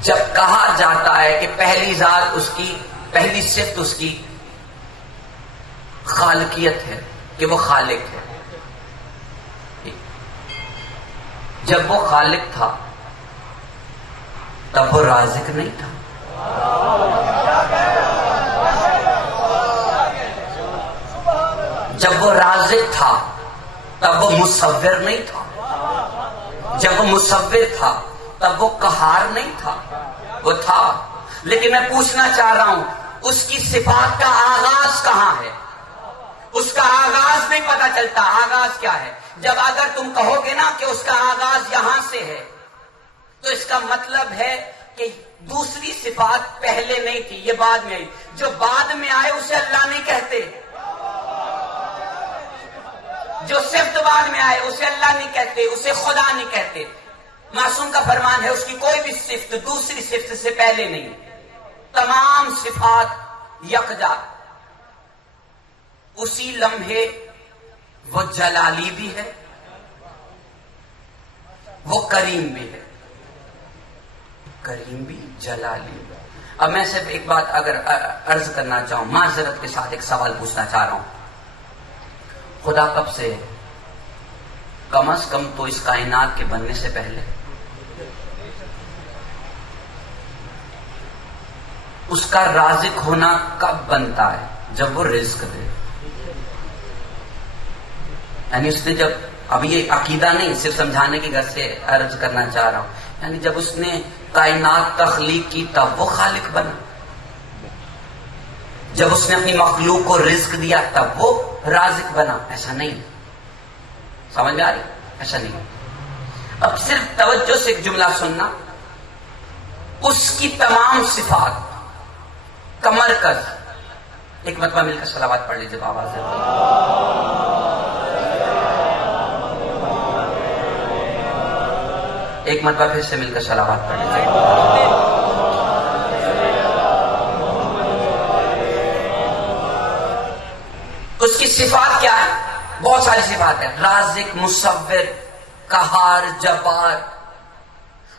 جب کہا جاتا ہے کہ پہلی ذات اس کی، پہلی صفت اس کی خالقیت ہے کہ وہ خالق ہے، جب وہ خالق تھا تب وہ رازق نہیں تھا، جب وہ رازق تھا تب وہ مصور نہیں تھا، جب وہ مصور تھا تب وہ قہار نہیں تھا، وہ تھا۔ لیکن میں پوچھنا چاہ رہا ہوں اس کی صفات کا آغاز کہاں ہے؟ اس کا آغاز نہیں پتا چلتا، آغاز کیا ہے؟ جب اگر تم کہو گے نا کہ اس کا آغاز یہاں سے ہے تو اس کا مطلب ہے کہ دوسری صفات پہلے نہیں تھی، یہ بعد میں آئی، جو بعد میں آئے اسے اللہ نہیں کہتے، جو صفت بعد میں آئے اسے اللہ نہیں کہتے، اسے خدا نہیں کہتے۔ معصوم کا فرمان ہے اس کی کوئی بھی صفت دوسری صفت سے پہلے نہیں، تمام صفات یکجا۔ اسی لمحے وہ جلالی بھی ہے، وہ کریم بھی ہے، کریم بھی جلالی بھی۔ اب میں صرف ایک بات اگر عرض کرنا چاہوں، معذرت کے ساتھ ایک سوال پوچھنا چاہ رہا ہوں، خدا کب سے ہے؟ کم از کم تو اس کائنات کے بننے سے پہلے۔ اس کا رازق ہونا کب بنتا ہے؟ جب وہ رزق دے، یعنی اس نے جب، اب یہ عقیدہ نہیں صرف سمجھانے کی غرض سے عرض کرنا چاہ رہا ہوں، یعنی جب اس نے کائنات تخلیق کی تب وہ خالق بنا، جب اس نے اپنی مخلوق کو رزق دیا تب وہ رازق بنا، ایسا نہیں۔ سمجھ میں آ رہی؟ ایسا نہیں۔ اب صرف توجہ سے ایک جملہ سننا، اس کی تمام صفات کا مرکز، ایک مرتبہ مل کر صلوات پڑھ لیجیے آواز سے، ایک مرتبہ پھر سے مل کر صلوات پڑھ لیجیے۔ اس کی صفات کیا ہے؟ بہت ساری صفات ہیں، رازق، مصور، قہار، جبار۔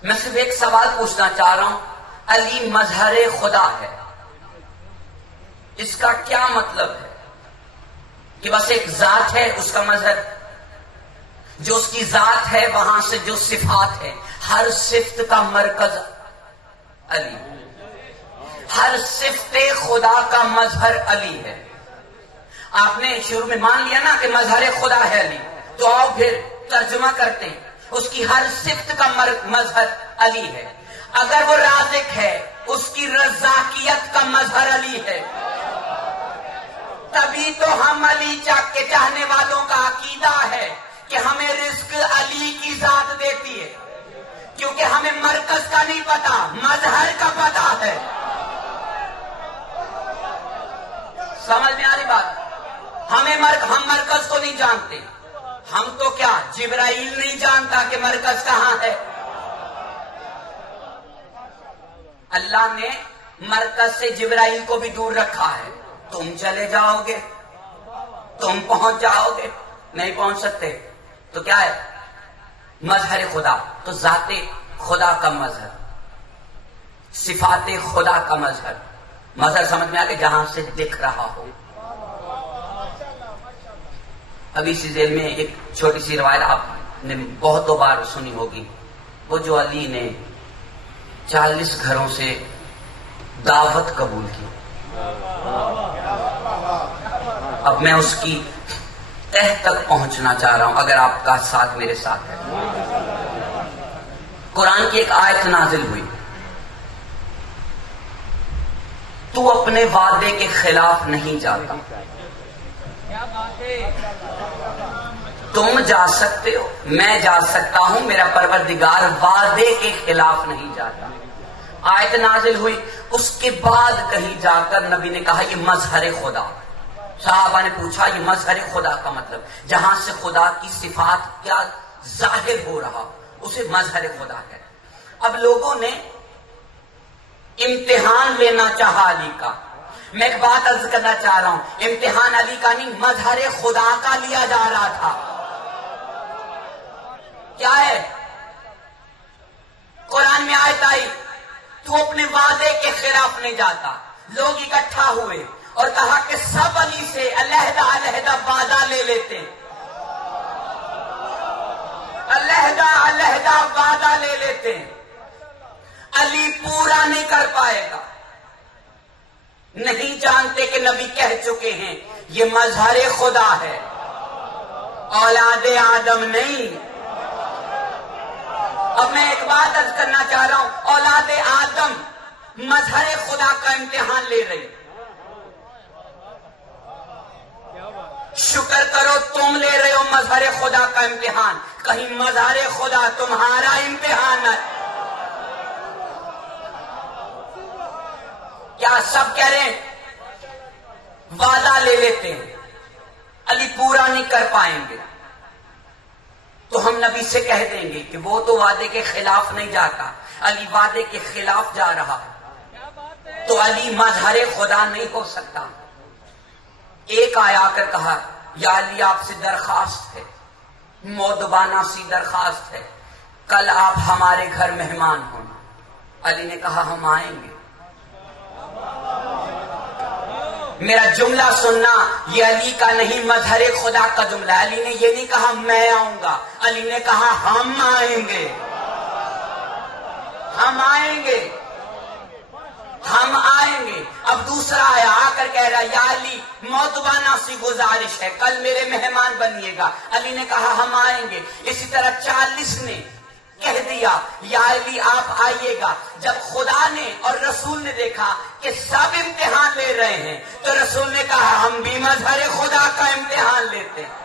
میں صرف ایک سوال پوچھنا چاہ رہا ہوں، علی مظہر خدا ہے، اس کا کیا مطلب ہے؟ کہ بس ایک ذات ہے اس کا مظہر، جو اس کی ذات ہے وہاں سے جو صفات ہے، ہر صفت کا مرکز علی، ہر صفت خدا کا مظہر علی ہے۔ آپ نے شروع میں مان لیا نا کہ مظہر خدا ہے علی، تو آؤ پھر ترجمہ کرتے ہیں، اس کی ہر صفت کا مظہر علی ہے۔ اگر وہ رازق ہے اس کی رزاقیت کا مظہر علی ہے، تبھی تو ہم علی کے چاہنے والوں کا عقیدہ ہے کہ ہمیں رزق علی کی ذات دیتی ہے، کیونکہ ہمیں مرکز کا نہیں پتا، مظہر کا پتا ہے۔ سمجھ میں آ رہی بات؟ ہم مرکز کو نہیں جانتے، ہم تو کیا، جبرائیل نہیں جانتا کہ مرکز کہاں ہے۔ اللہ نے مرکز سے جبرائیل کو بھی دور رکھا ہے، تم چلے جاؤ گے، تم پہنچ جاؤ گے، نہیں پہنچ سکتے، تو کیا ہے؟ مظہر خدا، تو ذات خدا کا مظہر، صفات خدا کا مظہر، مظہر سمجھ میں آ کہ جہاں سے دکھ رہا ہو۔ ابھی اسی ذیل میں ایک چھوٹی سی روایت آپ نے بہتوں بار سنی ہوگی، وہ جو علی نے 40 گھروں سے دعوت قبول کی، اب میں اس کی تہ تک پہنچنا چاہ رہا ہوں، اگر آپ کا ساتھ میرے ساتھ ہے۔ قرآن کی ایک آیت نازل ہوئی، تو اپنے وعدے کے خلاف نہیں جاتا، تم جا سکتے ہو، میں جا سکتا ہوں، میرا پروردگار وعدے کے خلاف نہیں جاتا۔ آیت نازل ہوئی، اس کے بعد کہیں جا کر نبی نے کہا یہ مظہر خدا۔ صحابہ نے پوچھا یہ مظہر خدا کا مطلب، جہاں سے خدا کی صفات کیا ظاہر ہو رہا اسے مظہر خدا ہے۔ اب لوگوں نے امتحان لینا چاہا علی کا، میں ایک بات عرض کرنا چاہ رہا ہوں، امتحان علی کا نہیں، مظہر خدا کا لیا جا رہا تھا۔ کیا ہے؟ قرآن میں آیت آئی تو اپنے وعدے کے خلاف نہیں جاتا. لوگ اکٹھا ہوئے اور کہا کہ سب علی سے علیحدہ علیحدہ وعدہ لے لیتے ہیں، علیحدہ علیحدہ وعدہ لے لیتے ہیں. علی پورا نہیں کر پائے گا. نہیں جانتے کہ نبی کہہ چکے ہیں یہ مظہر خدا ہے، اولاد آدم نہیں. اب میں ایک بات عرض کرنا چاہ رہا ہوں، اولاد آدم مظہر خدا کا امتحان لے رہی. شکر کرو تم لے رہے ہو مظہر خدا کا امتحان، کہیں مظہر خدا تمہارا امتحان ہے. کیا سب کہہ رہے ہیں وعدہ لے لیتے ہیں علی پورا نہیں کر پائیں گے، تو ہم نبی سے کہہ دیں گے کہ وہ تو وعدے کے خلاف نہیں جاتا، علی وعدے کے خلاف جا رہا ہے، تو علی مظہر خدا نہیں ہو سکتا. ایک آیا کر کہا یا علی آپ سے درخواست ہے، مودبانہ سی درخواست ہے، کل آپ ہمارے گھر مہمان ہونا. علی نے کہا ہم آئیں گے. میرا جملہ سننا، یہ علی کا نہیں مظہر خدا کا جملہ. علی نے یہ نہیں کہا میں آؤں گا، علی نے کہا ہم آئیں گے، ہم آئیں گے، ہم آئیں گے. اب دوسرا آیا آ کر کہہ رہا یا علی موتبانہ سی گزارش ہے، کل میرے مہمان بنیے گا. علی نے کہا ہم آئیں گے. اسی طرح 40 نے کہہ دیا یا علی آپ آئیے گا. جب خدا نے اور رسول نے دیکھا کہ سب امتحان لے رہے ہیں تو رسول نے کہا ہم بھی مظہر خدا کا امتحان لیتے ہیں.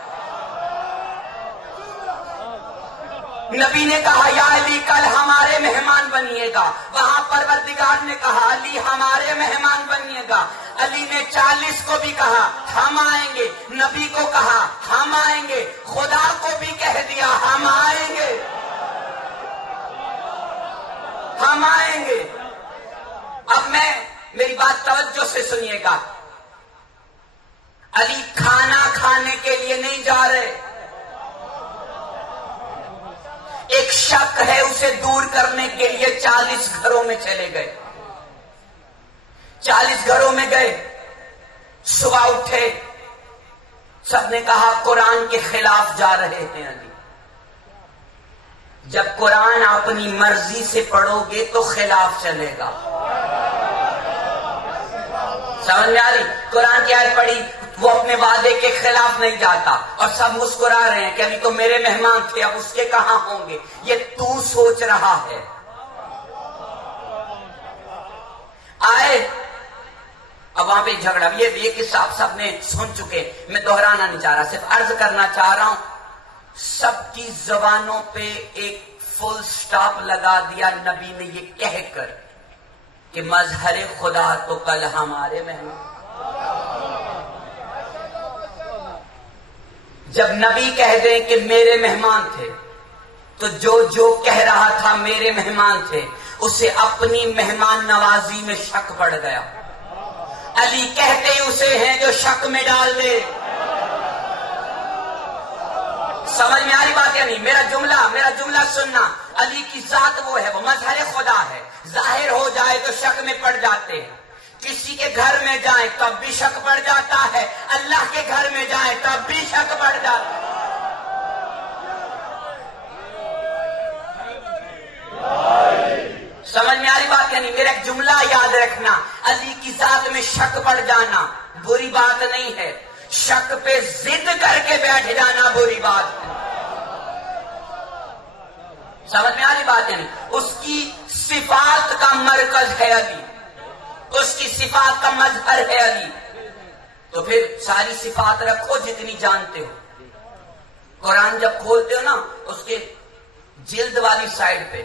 نبی نے کہا یا علی کل ہمارے مہمان بنیے گا. وہاں پروردگار نے کہا علی ہمارے مہمان بنیے گا. علی نے 40 کو بھی کہا ہم آئیں گے، نبی کو کہا ہم آئیں گے، خدا کو بھی کہہ دیا ہم آئیں گے، ہم آئیں گے. اب میری بات توجہ سے سنیے گا. علی کھانا کھانے کے لیے نہیں جا رہے، ایک شک ہے اسے دور کرنے کے لیے 40 گھروں میں چلے گئے. 40 گھروں میں گئے، صبح اٹھے، سب نے کہا قرآن کے خلاف جا رہے ہیں علی. جب قرآن اپنی مرضی سے پڑھو گے تو خلاف چلے گا. سمجھ میں آ رہی؟ قرآن کی آیت پڑھی، وہ اپنے وعدے کے خلاف نہیں جاتا، اور سب مسکرا رہے ہیں کہ ابھی تو میرے مہمان تھے، اب اس کے کہاں ہوں گے. یہ تو سوچ رہا ہے. آئے اب وہاں پہ جھگڑا. یہ قصہ آپ سب نے سن چکے، میں دہرانا نہیں چاہ رہا، صرف عرض کرنا چاہ رہا ہوں. سب کی زبانوں پہ ایک فل سٹاپ لگا دیا نبی نے یہ کہہ کر کہ مظہر خدا تو کل ہمارے مہمان. جب نبی کہہ دیں کہ میرے مہمان تھے تو جو کہہ رہا تھا میرے مہمان تھے اسے اپنی مہمان نوازی میں شک پڑ گیا. علی کہتے ہی اسے ہیں جو شک میں ڈال دے. سمجھ میں آ رہی بات یا نہیں؟ میرا جملہ سننا. علی کی ذات وہ ہے، وہ مظہر خدا ہے. ظاہر ہو جائے تو شک میں پڑ جاتے ہیں. کسی کے گھر میں جائیں تب بھی شک پڑ جاتا ہے، اللہ کے گھر میں جائیں تب بھی شک پڑ جاتا ہے. سمجھ میں آ رہی بات یا نہیں؟ میرا ایک جملہ یاد رکھنا، علی کی ذات میں شک پڑ جانا بری بات نہیں ہے، شک پہ ضد کر کے بیٹھ جانا بری بات ہے. سمجھ میں آ رہی بات یا نہیں؟ اس کی صفات کا مرکز ہے علی، اس کی صفات کا مظہر ہے علی. تو پھر ساری صفات رکھو جتنی جانتے ہو. قرآن جب کھولتے ہو نا اس کے جلد والی سائڈ پہ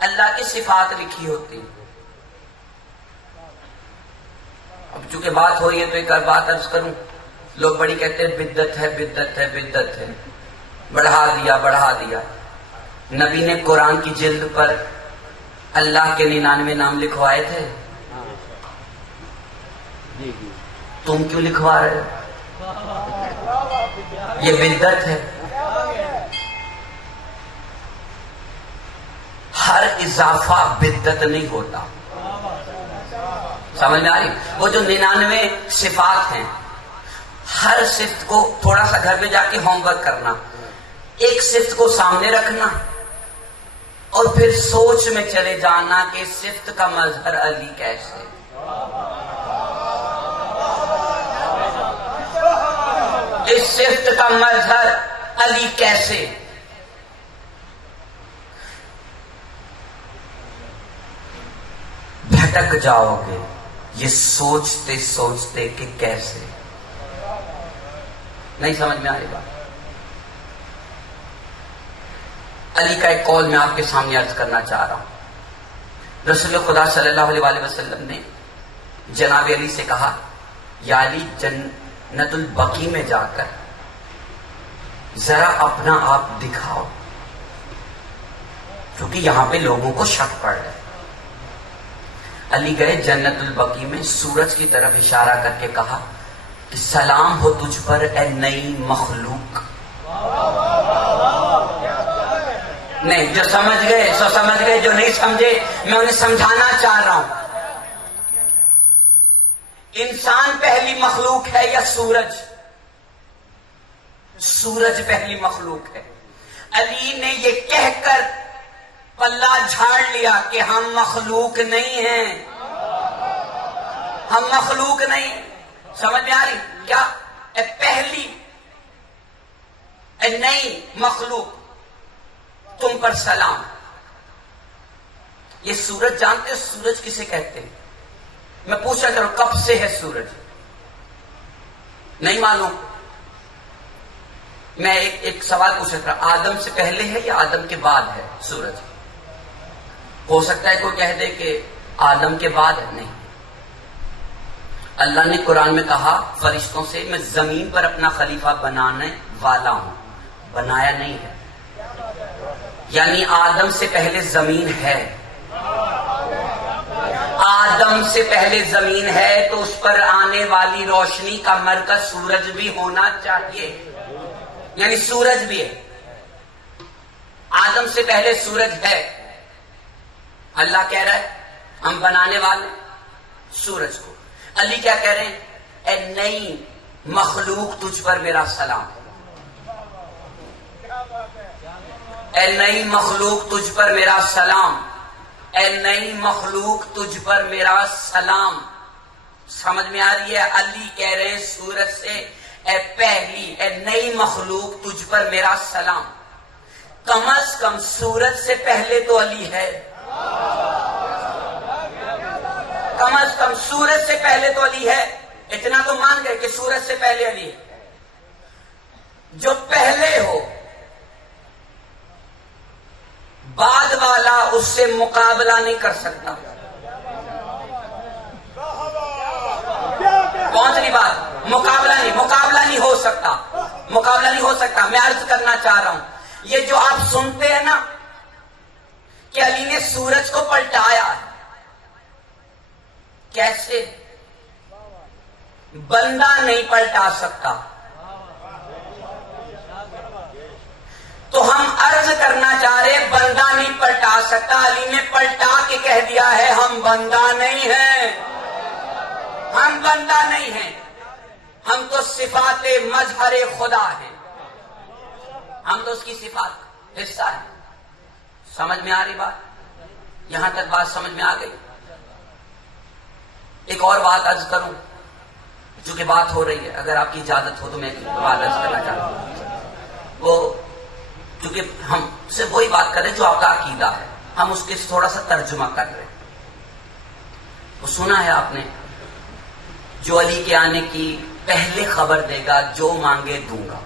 اللہ کی صفات لکھی ہوتی. اب چونکہ بات ہو رہی ہے تو ایک اور بات عرض کروں. لوگ بڑی کہتے ہیں بدعت ہے بدعت ہے بدعت ہے، بڑھا دیا. نبی نے قرآن کی جلد پر اللہ کے 99 نام لکھوائے تھے. تم کیوں لکھوا رہے ہو؟ یہ بدعت ہے. ہر اضافہ بدعت نہیں ہوتا. سمجھ میں آ رہی؟ وہ جو 99 صفات ہیں، ہر صفت کو تھوڑا سا گھر میں جا کے ہوم ورک کرنا، ایک صفت کو سامنے رکھنا اور پھر سوچ میں چلے جانا کہ صفت کا مظہر علی کیسے. اس صفت کا مظہر علی کیسے. بھٹک جاؤ گے یہ سوچتے سوچتے کہ کیسے. نہیں سمجھ میں آئے گا. علی کا ایک قول میں آپ کے سامنے عرض کرنا چاہ رہا ہوں. رسول خدا صلی اللہ علیہ وسلم نے جناب علی سے کہا، یا علی جنت البقیع میں جا کر ذرا اپنا آپ دکھاؤ، کیونکہ یہاں پہ لوگوں کو شک پڑ رہا ہے. علی گئے جنت البقیع میں، سورج کی طرف اشارہ کر کے کہا کہ سلام ہو تجھ پر اے نئی مخلوق. نہیں، جو سمجھ گئے سو سمجھ گئے، جو نہیں سمجھے میں انہیں سمجھانا چاہ رہا ہوں. انسان پہلی مخلوق ہے یا سورج؟ سورج پہلی مخلوق ہے. علی نے یہ کہہ کر پلہ جھاڑ لیا کہ ہم مخلوق نہیں ہیں، ہم مخلوق نہیں. سمجھ میں آ رہی کیا؟ اے پہلی، اے نئی مخلوق، تم پر سلام. یہ سورج جانتے ہو سورج کسے کہتے ہیں؟ میں پوچھا کروں کب سے ہے سورج؟ نہیں معلوم. میں ایک سوال پوچھ رہا تھا، آدم سے پہلے ہے یا آدم کے بعد ہے سورج؟ ہو سکتا ہے کوئی کہہ دے کہ آدم کے بعد ہے. نہیں، اللہ نے قرآن میں کہا فرشتوں سے میں زمین پر اپنا خلیفہ بنانے والا ہوں، بنایا نہیں ہے. یعنی آدم سے پہلے زمین ہے. آدم سے پہلے زمین ہے تو اس پر آنے والی روشنی کا مرکز سورج بھی ہونا چاہیے، یعنی سورج بھی ہے. آدم سے پہلے سورج ہے. اللہ کہہ رہا ہے ہم بنانے والے سورج کو. علی کیا کہہ رہے ہیں؟ اے نئی مخلوق تجھ پر میرا سلام. اے نئی مخلوق تجھ پر میرا سلام. اے نئی مخلوق تجھ پر میرا سلام. سمجھ میں آ رہی ہے؟ علی کہہ رہے ہیں سورج سے اے پہلی، اے نئی مخلوق تجھ پر میرا سلام. کم از کم سورج سے پہلے تو علی ہے. کم از کم سورج سے پہلے تو علی ہے. اتنا تو مان گئے کہ سورج سے پہلے علی ہے. جو پہلے ہو بعد والا اس سے مقابلہ نہیں کر سکتا. کون سی بات؟ مقابلہ نہیں ہو سکتا. مقابلہ نہیں ہو سکتا. میں عرض کرنا چاہ رہا ہوں یہ جو آپ سنتے ہیں نا کہ علی نے سورج کو پلٹایا ہے، کیسے؟ بندہ نہیں پلٹا سکتا. تو ہم عرض کرنا چاہ رہے بندہ نہیں پلٹا سکتا. علی نے پلٹا کے کہہ دیا ہے ہم بندہ نہیں ہیں، ہم بندہ نہیں ہیں، ہم تو صفات مظہر خدا ہیں، ہم تو اس کی صفات حصہ ہیں. سمجھ میں آ رہی بات؟ یہاں تک بات سمجھ میں آ گئی. ایک اور بات عرض کروں چونکہ بات ہو رہی ہے، اگر آپ کی اجازت ہو تو میں ایک بات عرض کرنا چاہتا ہوں. وہ چونکہ ہم سے وہی بات کر رہے جو آپ کا عقیدہ ہے، ہم اس کے تھوڑا سا ترجمہ کر رہے ہیں. وہ سنا ہے آپ نے، جو علی کے آنے کی پہلے خبر دے گا جو مانگے دوں گا.